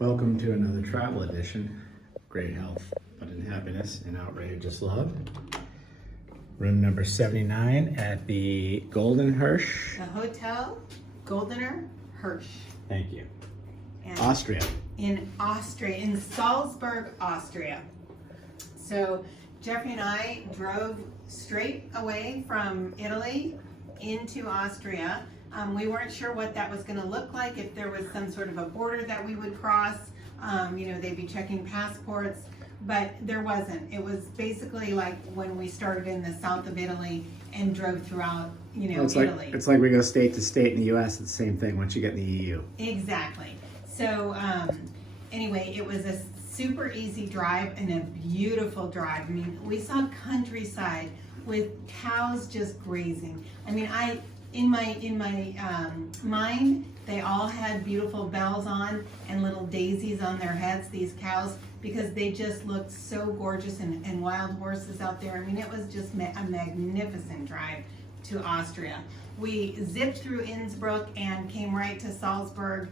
Welcome to another travel edition. Great health, but in happiness and outrageous love. Room number 79 at the Goldener Hirsch. The hotel, Goldener Hirsch. Thank you. And Austria. in Austria, in Salzburg, Austria. So Jeffrey and I drove straight away from Italy into Austria. We weren't sure what that was going to look like, if there was some sort of a border that we would cross. They'd be checking passports, but there wasn't. It was basically like when we started in the south of Italy and drove throughout, Italy. It's like we go state to state in the U.S. It's the same thing once you get in the EU. Exactly. So anyway, it was a super easy drive and a beautiful drive. I mean, we saw countryside with cows just grazing. I mean, in my mind, they all had beautiful bells on and little daisies on their heads, these cows, because they just looked so gorgeous, and wild horses out there. I mean, it was just a magnificent drive to Austria. We zipped through Innsbruck and came right to Salzburg,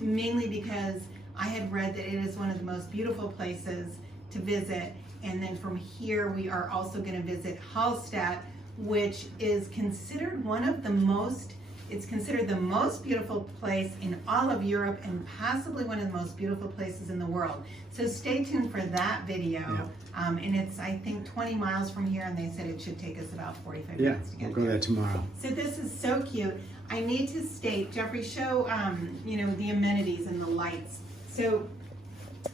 mainly because I had read that it is one of the most beautiful places to visit. And then from here, we are also going to visit Hallstatt, which is considered it's considered the most beautiful place in all of Europe and possibly one of the most beautiful places in the world. So stay tuned for that video. Yeah. And it's, I think, 20 miles from here, and they said it should take us about 45 minutes to get we'll go there tomorrow. So this is so cute. I need to state, Jeffrey, show the amenities and the lights. So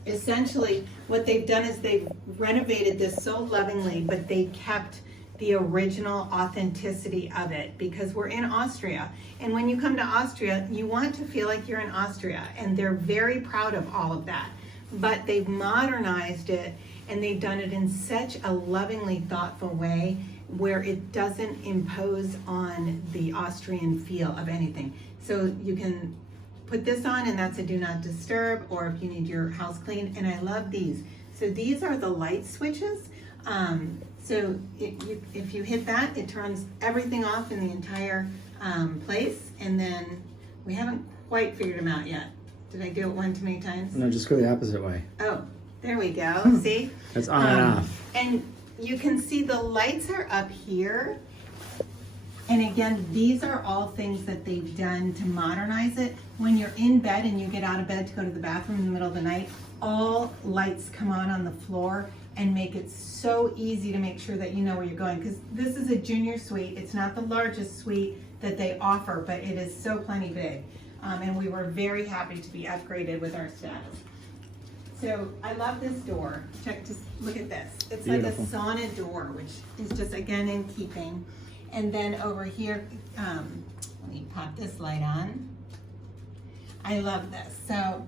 essentially what they've done is they've renovated this so lovingly, but they kept the original authenticity of it, because we're in Austria. And when you come to Austria, you want to feel like you're in Austria, and they're very proud of all of that. But they've modernized it, and they've done it in such a lovingly thoughtful way where it doesn't impose on the Austrian feel of anything. So you can put this on, and that's a do not disturb, or if you need your house cleaned. And I love these. So these are the light switches. So if you hit that, it turns everything off in the entire place. And then we haven't quite figured them out yet. Did I do it one too many times? No, just go the opposite way. Oh, there we go. See? It's on and off. And you can see the lights are up here. And again, these are all things that they've done to modernize it. When you're in bed and you get out of bed to go to the bathroom in the middle of the night, all lights come on the floor and make it so easy to make sure that you know where you're going. Because this is a junior suite. It's not the largest suite that they offer, but it is so plenty big. And we were very happy to be upgraded with our status. So I love this door. Just look at this. It's Beautiful. Like a sauna door, which is just, again, in keeping. And then over here, let me pop this light on. I love this. So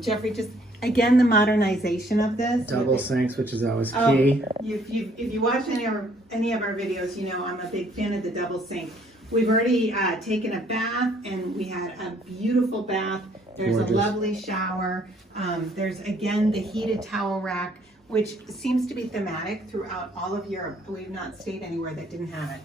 Jeffrey, just again, the modernization of this. Double sinks, which is always key. If you watch any of our videos, you know I'm a big fan of the double sink. We've already taken a bath, and we had a beautiful bath. There's Gorgeous. A lovely shower. There's, again, the heated towel rack, which seems to be thematic throughout all of Europe. We've not stayed anywhere that didn't have it.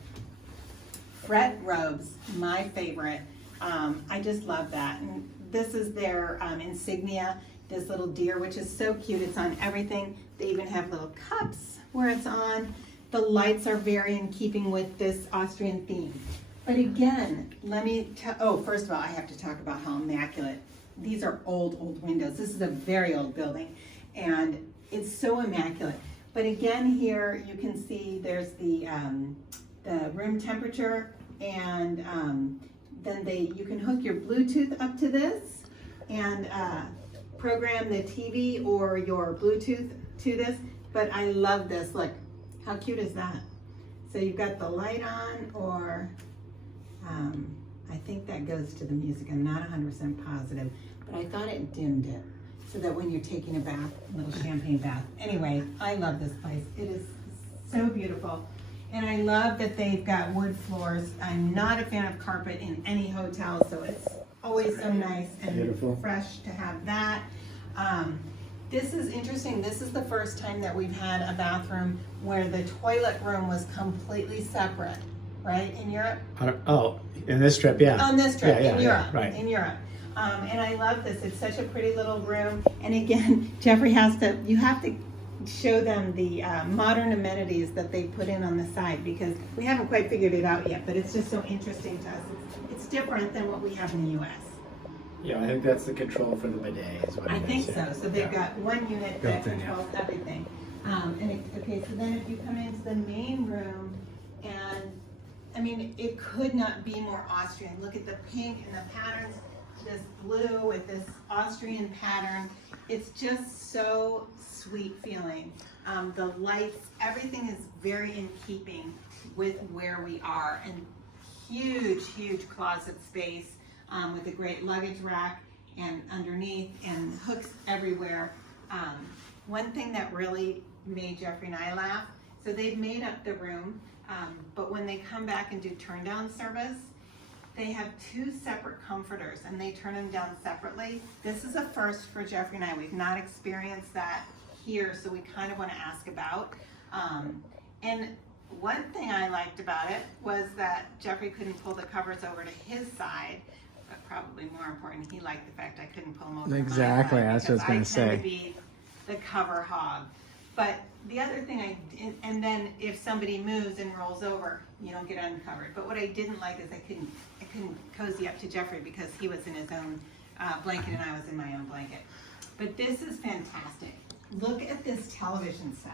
Fret robes, my favorite. I just love that. And this is their insignia, this little deer, which is so cute. It's on everything. They even have little cups where it's on. The lights are very in keeping with this Austrian theme. But again, first of all, I have to talk about how immaculate. These are old windows. This is a very old building, and it's so immaculate. But again, here you can see there's the room temperature, and then you can hook your Bluetooth up to this and program the TV or your Bluetooth to this. But I love this. Look, how cute is that? So you've got the light on, or I think that goes to the music. I'm not 100% positive, but I thought it dimmed it so that when you're taking a bath, a little champagne bath. Anyway, I love this place. It is so beautiful. And I love that they've got wood floors. I'm not a fan of carpet in any hotel, so it's always so nice and Beautiful. Fresh to have that. This is interesting. This is the first time that we've had a bathroom where the toilet room was completely separate, right, in Europe? In this trip, yeah. On this trip, Yeah, in Europe, right. in Europe. And I love this. It's such a pretty little room. And again, Jeffrey you have to show them the modern amenities that they put in on the side, because we haven't quite figured it out yet, but it's just so interesting to us. It's different than what we have in the U.S. Yeah, I think that's the control for the bidet is what I it think is, so. yeah. So they've got one unit that Built in, yeah. controls everything. Okay, so then if you come into the main room, and I mean, it could not be more Austrian. Look at the pink and the patterns, this blue with this Austrian pattern. It's just so sweet feeling. The lights, everything is very in keeping with where we are, and huge closet space with a great luggage rack and underneath and hooks everywhere. One thing that really made Jeffrey and I laugh, so they've made up the room, but when they come back and do turn down service, they have 2 separate comforters and they turn them down separately. This is a first for Jeffrey and I. We've not experienced that here, so we kind of want to ask about. And one thing I liked about it was that Jeffrey couldn't pull the covers over to his side, but probably more important, he liked the fact I couldn't pull them over Exactly, to my side, that's what I was gonna because I tend say. to be the cover hog. But the other thing and then if somebody moves and rolls over, you don't get uncovered. But what I didn't like is I couldn't cozy up to Jeffrey because he was in his own blanket and I was in my own blanket. But this is fantastic. Look at this television set.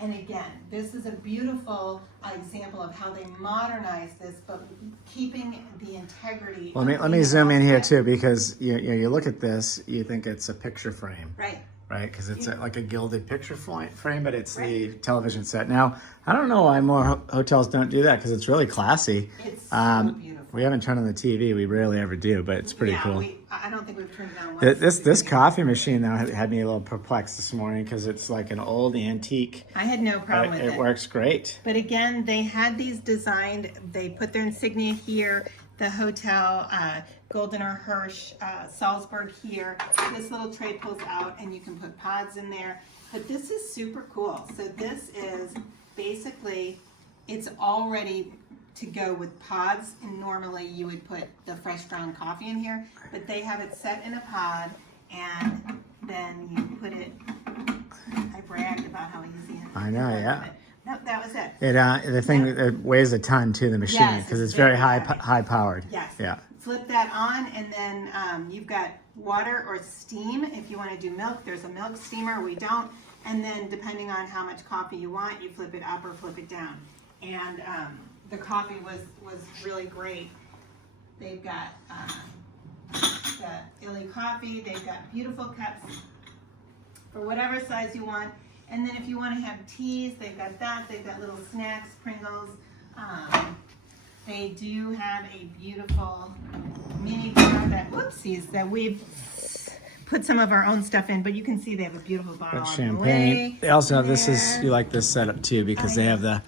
And again, this is a beautiful example of how they modernize this, but keeping the integrity. Let me zoom in here too, because you look at this, you think it's a picture frame. Right. Right, because it's like a gilded picture frame, but it's the television set. Now, I don't know why more hotels don't do that, because it's really classy. It's so beautiful. We haven't turned on the TV. We rarely ever do, but it's pretty cool. I don't think we've turned it on once. This coffee machine, though, had me a little perplexed this morning, because it's like an old antique. I had no problem with it. It works great. But again, they had these designed, they put their insignia here, the hotel, Goldener Hirsch, Salzburg here. This little tray pulls out and you can put pods in there. But this is super cool. So this is basically, it's all ready to go with pods. And normally you would put the fresh ground coffee in here, but they have it set in a pod and then you put it, I bragged about how easy it is. I know, yeah. Nope, that was it. The thing it weighs a ton too, the machine, Yes, because it's it's very very high powered. Yes. Yeah. Flip that on, and then you've got water or steam. If you want to do milk, there's a milk steamer. We don't. And then depending on how much coffee you want, you flip it up or flip it down. And the coffee was really great. They've got the illy coffee. They've got beautiful cups for whatever size you want. And then if you want to have teas, they've got that. They've got little snacks, Pringles. They do have a beautiful mini bar that we've put some of our own stuff in, but you can see they have a beautiful bottle That's on the champagne. way. They also have there. you like this setup too, because they have the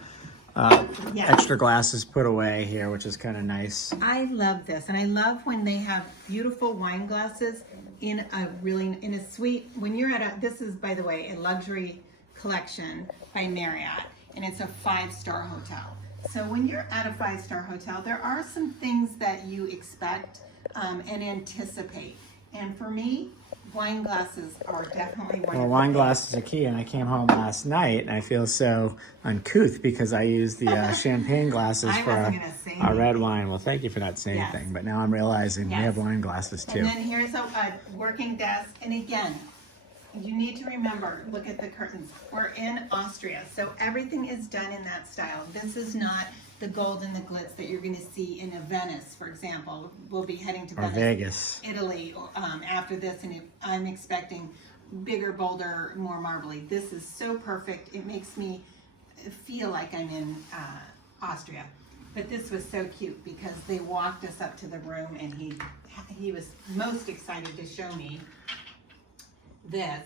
Yes. extra glasses put away here, which is kind of nice. I love this, and I love when they have beautiful wine glasses in a suite. When you're at this is, by the way, a luxury collection by Marriott, and it's a 5-star hotel. So when you're at a 5-star hotel, there are some things that you expect and anticipate. And for me, wine glasses are definitely wonderful. Well, wine glasses are key, and I came home last night and I feel so uncouth because I used the champagne glasses I for wasn't gonna say our red anything. wine. Well, thank you for not saying Yes. anything, but now I'm realizing we Yes. have wine glasses too. And then here's a working desk. And again, you need to remember, look at the curtains. We're in Austria, so everything is done in that style. This is not the gold and the glitz that you're going to see in a Venice, for example. We'll be heading to Or Venice, Vegas. Italy, after this, and I'm expecting bigger, bolder, more marbly. This is so perfect. It makes me feel like I'm in Austria. But this was so cute because they walked us up to the room, and he was most excited to show me this,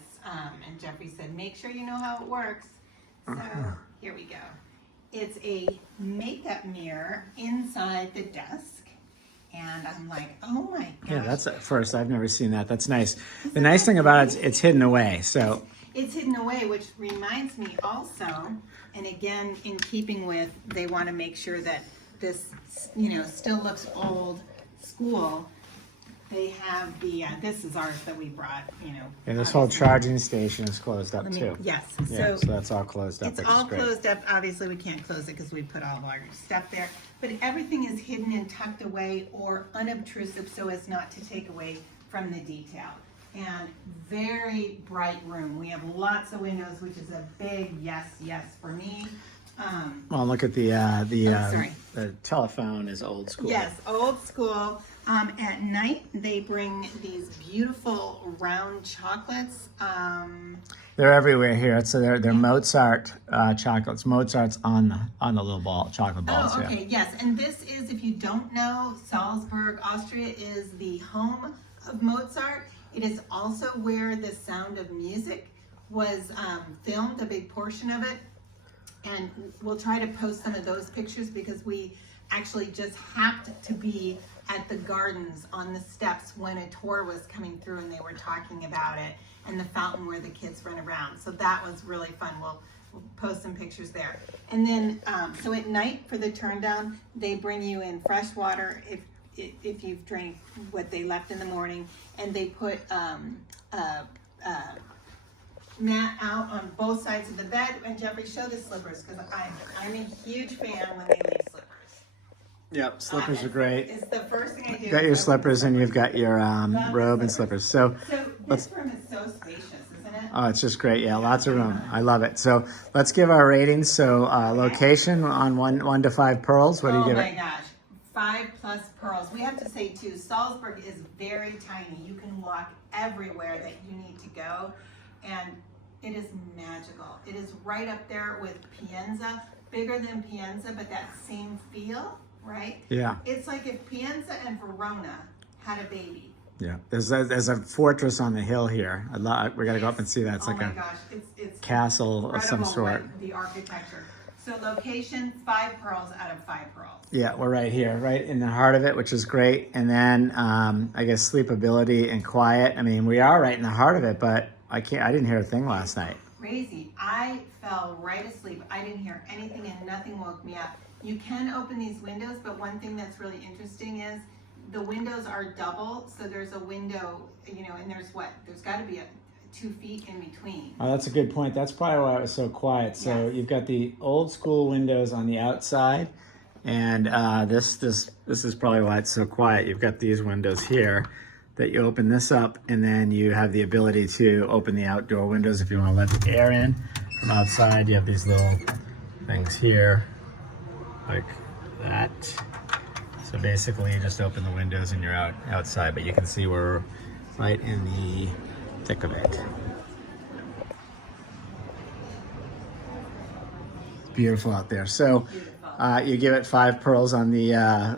and Jeffrey said, make sure you know how it works. So here we go. It's a makeup mirror inside the desk, and I'm like, oh my gosh. Yeah, that's at first. I've never seen that. That's nice. The nice thing about it is it's hidden away. So It's hidden away, which reminds me also, and again, in keeping with, they want to make sure that this, still looks old school. They have the, this is ours that we brought, you know. And this whole obviously. charging station is closed up too. Yes, Yeah, so that's all closed up, it's which all is great. closed up. Obviously, we can't close it because we put all of our stuff there. But everything is hidden and tucked away or unobtrusive so as not to take away from the detail. And very bright room. We have lots of windows, which is a big yes for me. Well, look at the sorry. the telephone is old school. Yes, old school. At night, they bring these beautiful round chocolates. They're everywhere here. So they're Mozart chocolates. Mozart's on the little chocolate balls. Oh, okay, yes. And this is, if you don't know, Salzburg, Austria is the home of Mozart. It is also where The Sound of Music was filmed, a big portion of it. And we'll try to post some of those pictures because we actually just happened to be at the gardens on the steps when a tour was coming through and they were talking about it, and the fountain where the kids run around. So that was really fun. We'll post some pictures there. And then, so at night for the turn down, they bring you in fresh water if you've drank what they left in the morning, and they put mat out on both sides of the bed. And Jeffrey, show the slippers because I'm a huge fan when they leave slippers. Yep, slippers are great. It's the first thing I do. You got your slippers and you've got your robe and slippers. So this room is so spacious, isn't it? oh, it's just great. Yeah, lots of room. I love it. So let's give our ratings. So location on 1 to 5 pearls. What do you give it? Oh my gosh, 5+ pearls. We have to say too, Salzburg is very tiny. You can walk everywhere that you need to go, and it is magical. It is right up there with Pienza, bigger than Pienza, but that same feel, right? Yeah. It's like if Pienza and Verona had a baby. Yeah. There's a fortress on the hill here. We got to go up and see that. It's Oh like my a gosh, it's castle of some incredible sort. what the architecture. So location, 5 pearls out of 5 pearls. Yeah, we're right here, right in the heart of it, which is great. And then I guess sleepability and quiet. I mean, we are right in the heart of it, but I didn't hear a thing last night. Crazy. I fell right asleep. I didn't hear anything and nothing woke me up. You can open these windows, but one thing that's really interesting is the windows are double. So there's a window, you know, and there's got to be 2 feet in between. Oh, that's a good point. That's probably why it was so quiet. So Yes. you've got the old school windows on the outside, and this is probably why it's so quiet. You've got these windows here that you open this up, and then you have the ability to open the outdoor windows if you want to let the air in from outside. You have these little things here, like that. So basically, you just open the windows and you're outside, but you can see we're right in the thick of it. It's beautiful out there. So you give it 5 pearls on the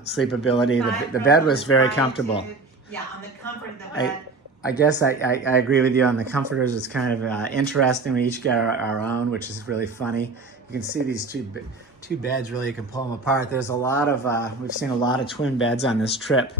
sleepability. The bed was very comfortable. Yeah, on the comfort of the bed. I guess I agree with you on the comforters. It's kind of interesting. We each got our own, which is really funny. You can see these two beds, really, you can pull them apart. There's a lot of, we've seen a lot of twin beds on this trip.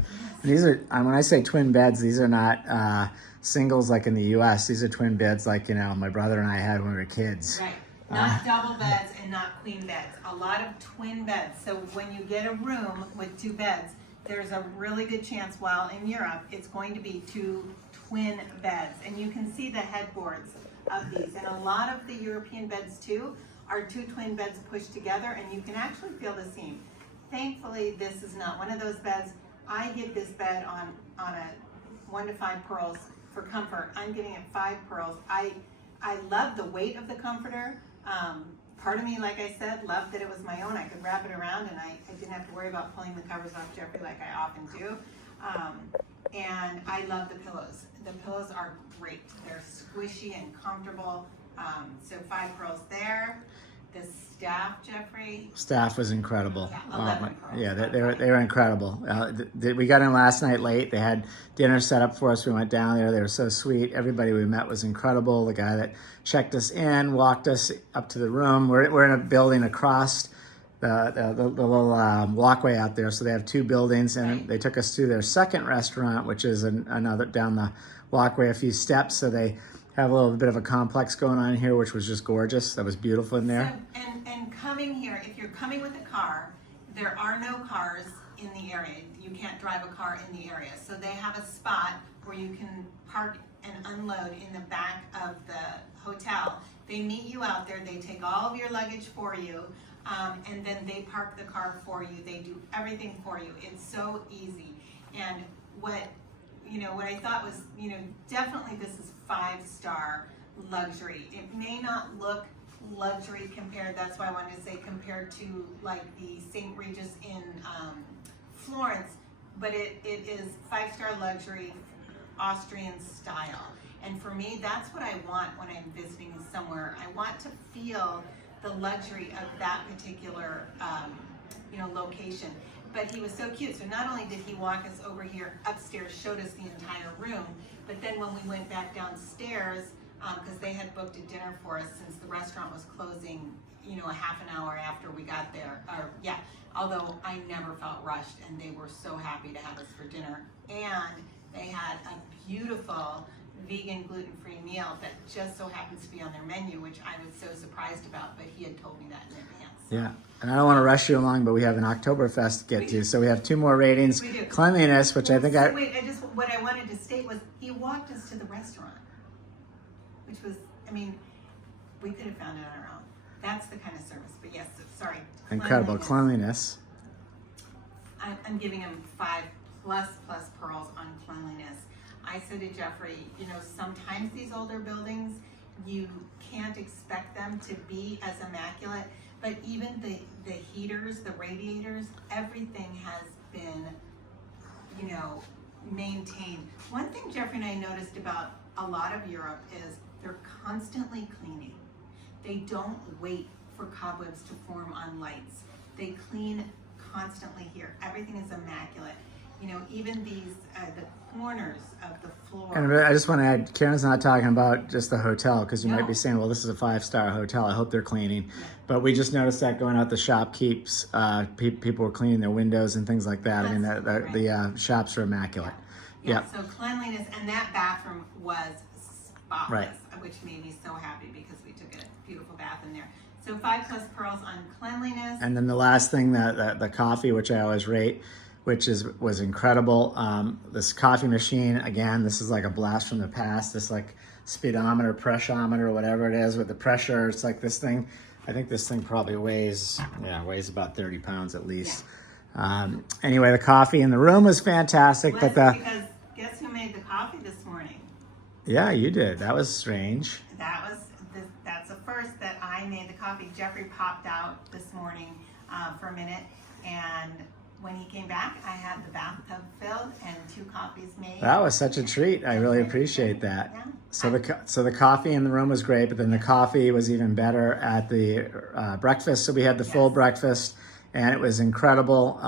And these are, when I say twin beds, these are not singles like in the US. These are twin beds like, you know, my brother and I had when we were kids. Right. Not double beds and not queen beds. A lot of twin beds. So when you get a room with 2 beds, there's a really good chance while in Europe, it's going to be 2 twin beds. And you can see the headboards of these. And a lot of the European beds too are 2 twin beds pushed together, and you can actually feel the seam. Thankfully, this is not one of those beds. I give this bed on a 1 to 5 pearls for comfort. I'm giving it 5 pearls. I love the weight of the comforter. Part of me, like I said, loved that it was my own. I could wrap it around and I didn't have to worry about pulling the covers off Jeffrey like I often do. And I love the pillows. The pillows are great. They're squishy and comfortable. So 5 pearls there. The staff, Jeffrey. Staff was incredible. Yeah, 11 pearls. Yeah, they were incredible. We got in last night late. They had dinner set up for us. We went down there. They were so sweet. Everybody we met was incredible. The guy that checked us in, walked us up to the room. We're in a building across the little walkway out there. So they have 2 buildings, and Right. they took us to their second restaurant, which is another down the walkway a few steps. So they have a little bit of a complex going on here, which was just gorgeous. That was beautiful in there. So, and coming here, if you're coming with a car, there are no cars in the area. You can't drive a car in the area. So they have a spot where you can park and unload in the back of the hotel. They meet you out there, they take all of your luggage for you, and then they park the car for you. They do everything for you. It's so easy. And what I thought was, definitely this is 5-star luxury. It may not look luxury compared, that's why I wanted to say compared to like the St. Regis in Florence, but it is 5-star luxury, Austrian style. And for me, that's what I want when I'm visiting somewhere. I want to feel the luxury of that particular location. But he was so cute. So not only did he walk us over here upstairs, showed us the entire room, but then when we went back downstairs, because they had booked a dinner for us since the restaurant was closing, a half an hour after we got there. Although I never felt rushed, and they were so happy to have us for dinner. And they had a beautiful vegan gluten-free meal that just so happens to be on their menu, which I was so surprised about, but he had told me that in advance. Yeah, and I don't want to rush you along, but we have an Oktoberfest to get to, so we have 2 more ratings. We do. Cleanliness, which I think what I wanted to state was he walked us to the restaurant, which was, we could have found it on our own. That's the kind of service, but yes, sorry. Incredible cleanliness. I'm giving him 5+ pearls on cleanliness. I said to Jeffrey, sometimes these older buildings, you can't expect them to be as immaculate, but even the heaters, the radiators, everything has been, maintained. One thing Jeffrey and I noticed about a lot of Europe is they're constantly cleaning. They don't wait for cobwebs to form on lights. They clean constantly here. Everything is immaculate. Even these, the corners of the floor. And I just want to add, Karen's not talking about just the hotel, because you might be saying, well, this is a 5-star hotel. I hope they're cleaning. Yeah. But we just noticed that going out the shopkeepers, people were cleaning their windows and things like that. The shops are immaculate. Yeah. So cleanliness, and that bathroom was spotless, which made me so happy because we took a beautiful bath in there. So 5+ pearls on cleanliness. And then the last thing, the coffee, which I always rate, which was incredible. This coffee machine, again, this is like a blast from the past. This like speedometer, pressurometer, whatever it is with the pressure. It's like this thing. I think this thing probably weighs about 30 pounds at least. Yeah. Anyway, the coffee in the room was fantastic. Because guess who made the coffee this morning? Yeah, you did. That was strange. That's the first that I made the coffee. Jeffrey popped out this morning for a minute, and when he came back, I had the bathtub filled and 2 coffees made. That was such a treat. I really appreciate that. Yeah. So the coffee in the room was great, but then the coffee was even better at the breakfast. So we had the full breakfast, and it was incredible.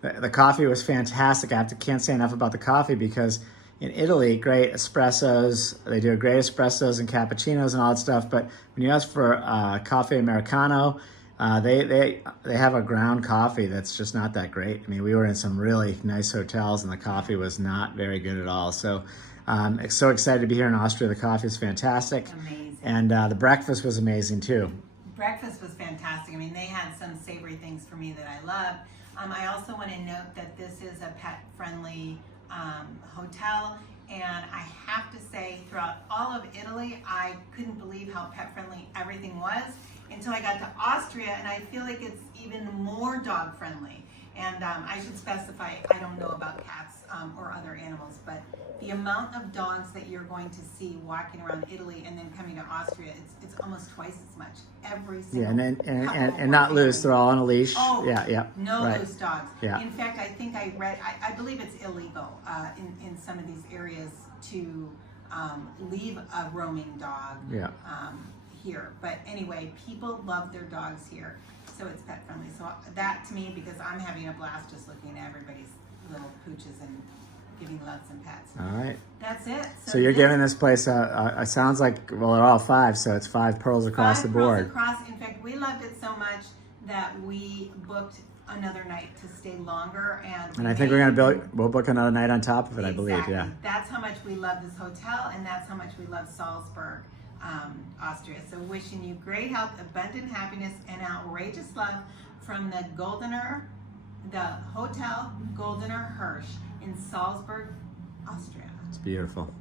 The coffee was fantastic. Can't say enough about the coffee, because in Italy, great espressos. They do great espressos and cappuccinos and all that stuff. But when you ask for coffee Americano, they have a ground coffee that's just not that great. We were in some really nice hotels, and the coffee was not very good at all. So so excited to be here in Austria. The coffee is fantastic. Amazing. And the breakfast was amazing too. Breakfast was fantastic. They had some savory things for me that I love. I also want to note that this is a pet-friendly hotel. And I have to say, throughout all of Italy, I couldn't believe how pet-friendly everything was until I got to Austria, and I feel like it's even more dog-friendly. And I should specify, I don't know about cats or other animals, but the amount of dogs that you're going to see walking around Italy and then coming to Austria, it's almost twice as much. Every single and not loose. They're all on a leash. Oh, no loose dogs. Yeah. In fact, I think I read, I believe it's illegal in some of these areas to leave a roaming dog here. But anyway, people love their dogs here, so it's pet friendly. So that to me, because I'm having a blast just looking at everybody's little pooches and giving love some pets. All right. That's it. So you're giving this place it sounds like, well, they're all 5, so it's 5 pearls across the board. In fact, we loved it so much that we booked another night to stay longer, and I think we'll book another night on top of it. Exactly. I believe. Yeah. That's how much we love this hotel, and that's how much we love Salzburg, Austria. So wishing you great health, abundant happiness, and outrageous love from the Goldener the Hotel Goldener Hirsch in Salzburg, Austria. It's beautiful.